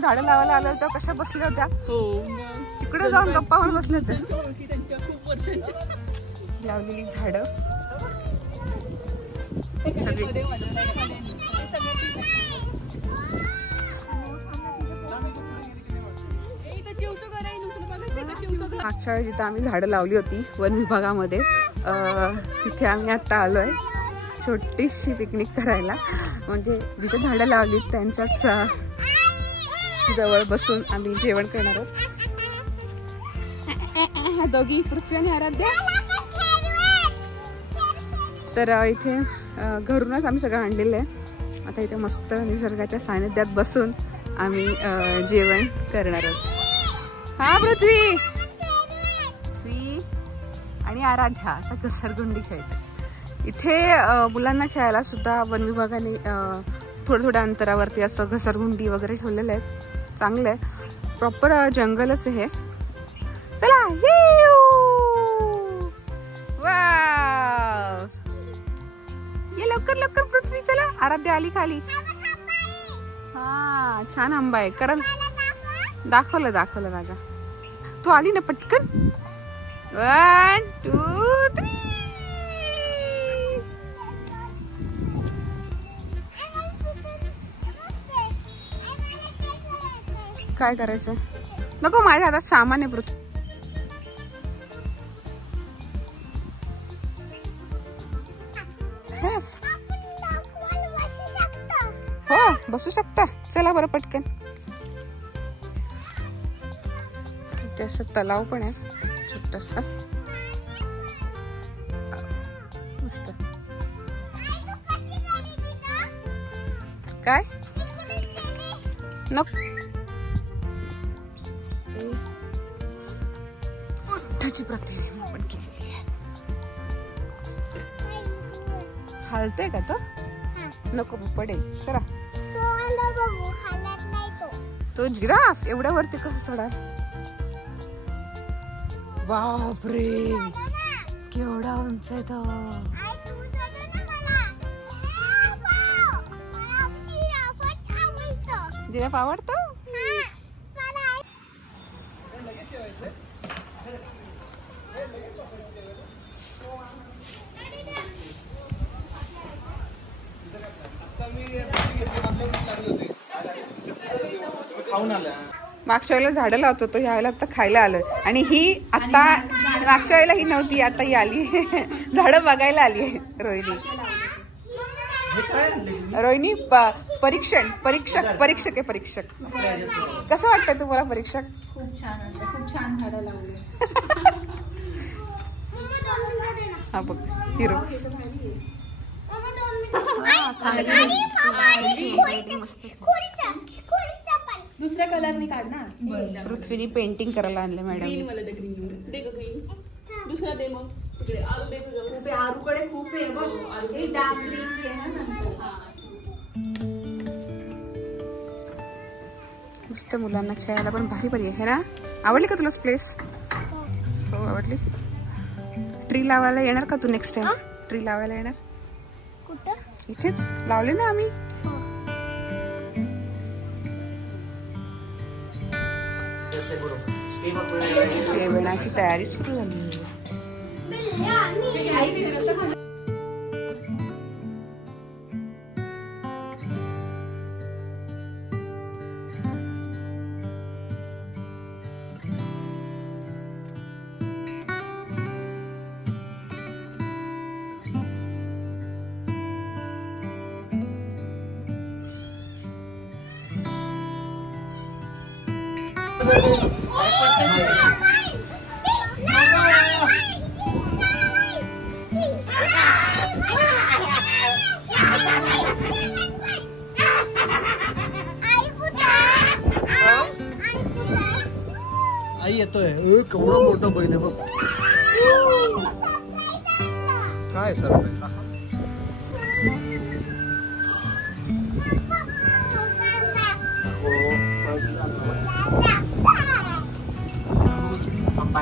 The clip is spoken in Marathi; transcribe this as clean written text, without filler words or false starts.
झाडं लावायला आलं तर कशा बसल्या होत्या. तिकडे जाऊन गप्पा मारून बसले होते. लावलेली झाडं सगळी. मागच्या वेळी जिथं आम्ही झाडं लावली होती वन विभागामध्ये, तिथे आम्ही आता आलोय छोटीशी पिकनिक करायला. म्हणजे जिथे झाडं लावली त्यांच्याच जवळ बसून आम्ही जेवण करणार आहोत. दोघी पृथ्वी आणि आराध्या. तर इथे घरूनच आम्ही सगळं आणलेलं आहे. आता इथे मस्त निसर्गाच्या सानिध्यात बसून आम्ही जेवण करणार आहोत. हा पृथ्वी आणि आराध्या आता घसरगुंडी खेळते. इथे मुलांना खेळायला सुद्धा वन विभागाने थोड्या अंतरावरती असं घसरगुंडी वगैरे ठेवलेलं आहे. चांगलं आहे. प्रॉपर जंगलच आहे. चला वाव, ये लवकर लवकर पृथ्वी. चला आराध्या आली खाली. हा छान आंबा आहे. कारण दाखवलं राजा. तू आली ना पटकन. 1 2 3. काय करायचं? नको, माझ्या हातात सामान आहे पृथ्वी. हो बसू शकता. चला बरं पटकन. इथे असं तलाव पण आहे छोटासा. मस्त. काय नको. मोठाची प्रतिमा पण केलेली आहे. हलतोय का तो? नको पडेल. चला. तो जिराफ एवढ्या वरती कसं चढाल? बापरे केवढा उंच आहे तो. जिराफ आवडतो. मागच्या वेळेला झाडं लावत होतो, ह्या वेळेला आता खायला आलोय. आणि ही आता मागच्या वेळेला ही नव्हती, आता ही आली. झाडं बघायला आली आहे रोहिणी. रोहिणी परीक्षक आहे. परीक्षक कसं वाटतं तुम्हाला परीक्षक? खूप छान झाडं लावले. हा बघ हिरो. दुसऱ्या कलरने काढणार. पृथ्वीने पेंटिंग करायला आणलं मॅडम. दुसरा दे मग. आरूकडे खूप आहे बघ. डार्क ग्रीन आहे ना. मस्त मुलांना खेळायला पण भारी आहे ना. आवडली का तुला प्लेस? हो आवडली. ट्री लावायला येणार का तू नेक्स्ट टाइम? ट्री लावायला येणार? कुठं? इथेच लावले ना आम्ही. जेवणाची तयारी सुरू झाली. आई येतोय. केवढा मोठा बैल आहे बघ. काय सरप्राईज? आंबा